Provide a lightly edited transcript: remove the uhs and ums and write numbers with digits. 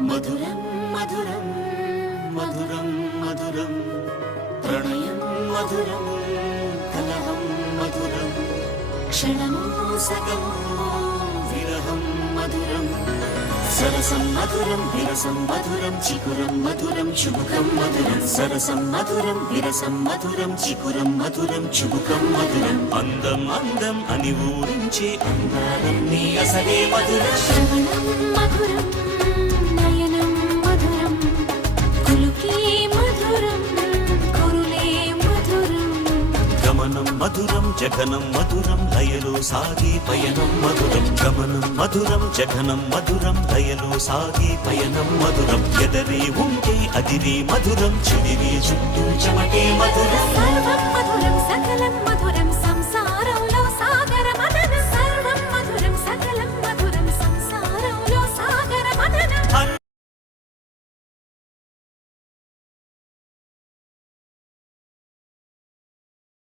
మధురం మధురం మధురం మధురం ప్రణయం మధురం కలహం మధురం క్షణము సగము విరహం మధురం సరసం మధురం విరసం మధురం చికురం మధురం చుబుకం మధురం సరసం మధురం విరసం మధురం చికురం మధురం చుబుకం మధురం అందం అందం అని ఊరించే అందాలన్నీ అసలే మధురం శ్రవణం మధురం నయనం మధురం కులుకే మధురం కురులే మధురం గమనం మధురం జగనం మధురం లయలో సాగే పయనం మధురం గమనం మధురం జగనం మధురం లయలో సాగే పయనం మధురం ఎదరే ఉంటే అదిరే మధురం చెదిరే చుట్టూ చెమటే మధురం సర్వం మధురం సకలం మధురం